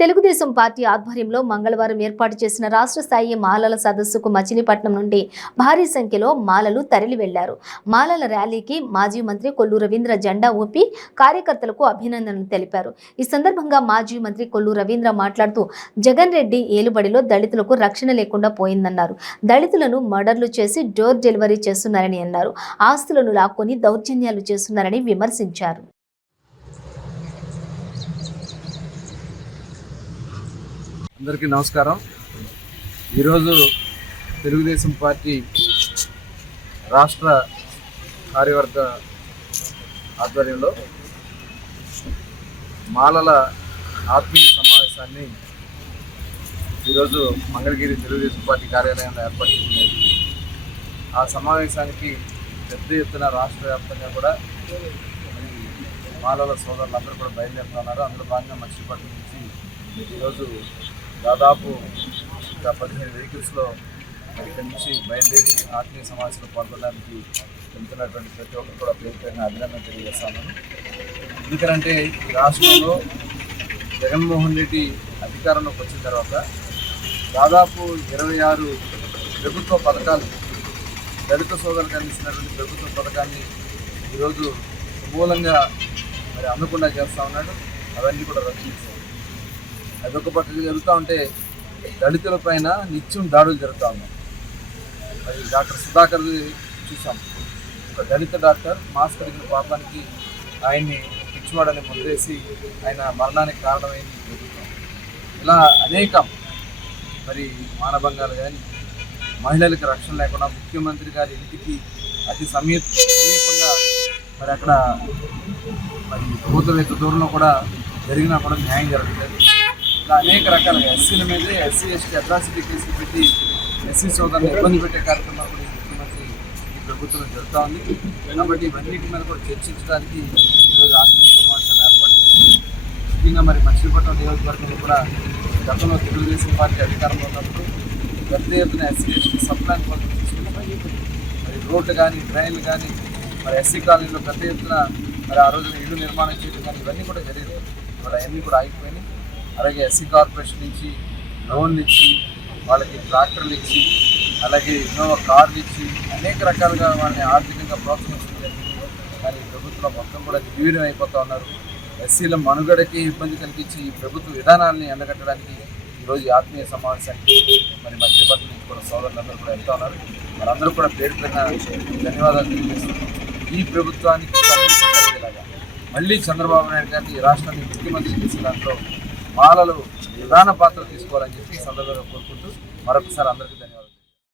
Telugu Desam party ఆధ్వర్యంలో మంగళవారం ఏర్పాటు చేసిన రాష్ట్ర స్థాయి మాలల సదస్సుకు మచిలీపట్నం నుండి భారీ సంఖ్యలో మాలలు తరలి వెళ్ళారు మాలల ర్యాలీకి మాజీ మంత్రి కొల్లు రవీంద్ర జెండా ఊపి కార్యకర్తలకు అభినందనలు తెలిపారు. ఈ సందర్భంగా మాజీ మంత్రి కొల్లు రవీంద్ర మాట్లాడుతూ జగన్ రెడ్డి ఏలుబడిలో దళితులకు రక్షణ లేకుండా పోయిందన్నారు. దళితులను మర్డర్లు చేసి డోర్ డెలివరీ చేస్తున్నారని అన్నారు. ఆస్తులను లాక్కొని దౌర్జన్యాలు చేస్తున్నారని విమర్శించారు. అందరికీ నమస్కారం. ఈరోజు తెలుగుదేశం పార్టీ రాష్ట్ర కార్యవర్గ ఆధ్వర్యంలో మాలల ఆత్మీయ సమావేశాన్ని ఈరోజు మంగళగిరి తెలుగుదేశం పార్టీ కార్యాలయంలో ఏర్పాటు చేసింది ఆ సమావేశానికి పెద్ద ఎత్తున రాష్ట్ర వ్యాప్తంగా కూడా మాలల సోదరులందరూ కూడా బయలుదేరుతున్నారు. అందులో భాగంగా మచిలీపట్నం నుంచి ఈరోజు దాదాపు ఇంకా పదిహేను వెహికల్స్లో ఇక్కడి నుంచి బయలుదేరి ఆత్మీయ సమావేశంలో పాల్గొనడానికి వెళ్తున్నటువంటి ప్రతి ఒక్కరు కూడా పేరు పేరున అభినందన తెలియజేస్తాను. ఎందుకంటే ఈ రాష్ట్రంలో జగన్మోహన్ రెడ్డి అధికారంలోకి వచ్చిన తర్వాత దాదాపు ఇరవై ఆరు ప్రభుత్వ పథకాలు దళిత సోదరులకు అందిస్తున్నటువంటి ప్రభుత్వ పథకాన్ని ఈరోజు మూలంగా మరి అందకుండా చేస్తూ ఉన్నాడు. అవన్నీ కూడా రక్షిస్తాం అదొక పక్కన జరుగుతూ ఉంటే దళితుల పైన నిత్యం దాడులు జరుగుతూ ఉన్నాయి. అది డాక్టర్ సుధాకర్ చూసాం. ఒక దళిత డాక్టర్ మాస్క్ అడిగిన పాపానికి ఆయన్ని పిచ్చివాడని ముద్రేసి ఆయన మరణానికి కారణమైంది జరుగుతాం ఇలా అనేకం. మరి మానభంగాలు కానీ మహిళలకు రక్షణ లేకుండా ముఖ్యమంత్రి గారి ఇంటికి అతి సమీప సమీపంగా మరి అక్కడ మరి కూతురు దూరంలో కూడా జరిగినా కూడా న్యాయం జరగలేదు ఇలా అనేక రకాలుగా ఎస్సీల మీద ఎస్సీ ఎస్టీ అట్రాసిటీ కేసులు పెట్టి ఎస్సీ సోదరులను ఇబ్బంది పెట్టే కార్యక్రమాలు కూడా ముఖ్యమంత్రి ఈ ప్రభుత్వం జరుగుతూ ఉంది. కాబట్టి ఇవన్నిటి మీద కూడా చర్చించడానికి ఈరోజు ఆత్మీయ సమావేశాన్ని ఏర్పాటు ముఖ్యంగా మరి మచిలీపట్నం నియోజకవర్గంలో కూడా గతంలో తెలుగుదేశం పార్టీ అధికారంలో ఉన్నప్పుడు పెద్ద ఎత్తున ఎస్సీ ఎస్టీ సప్లాన్ కోసం మరి రోడ్లు కానీ ట్రైన్లు కానీ మరి ఎస్సీ కాలనీలో పెద్ద ఎత్తున మరి ఆ రోజున ఇల్లు నిర్మాణం చేయడం కానీ ఇవన్నీ కూడా జరిగింది మరి అవన్నీ కూడా ఆగిపోయినాయి. అలాగే ఎస్సీ కార్పొరేషన్ నుంచి లోన్లు ఇచ్చి వాళ్ళకి ట్రాక్టర్లు ఇచ్చి అలాగే ఇన్నోవా కార్లు ఇచ్చి అనేక రకాలుగా వాళ్ళని ఆర్థికంగా ప్రోత్సహించడం జరిగింది. కానీ ప్రభుత్వం మొత్తం కూడా నిర్వీర్యం అయిపోతూ ఉన్నారు. ఎస్సీల మనుగడకి ఇబ్బంది కలిగించి ఈ ప్రభుత్వ విధానాన్ని ఎండగట్టడానికి ఈరోజు ఆత్మీయ సమావేశానికి మరి మధ్యపట్నం నుంచి కూడా సోదరులందరూ కూడా వెళ్తా ఉన్నారు. వారందరూ కూడా పేరు పెట్టిన ధన్యవాదాలు తెలియజేస్తున్నాం ఈ ప్రభుత్వానికి కలిగేలాగా మళ్ళీ చంద్రబాబు నాయుడు గారిని ఈ రాష్ట్రాన్ని ముఖ్యమంత్రి చేసే దాంట్లో మాలలు ప్రధాన పాత్ర తీసుకోవాలని చెప్పి సందర్భంగా కోరుకుంటూ మరొకసారి అందరికీ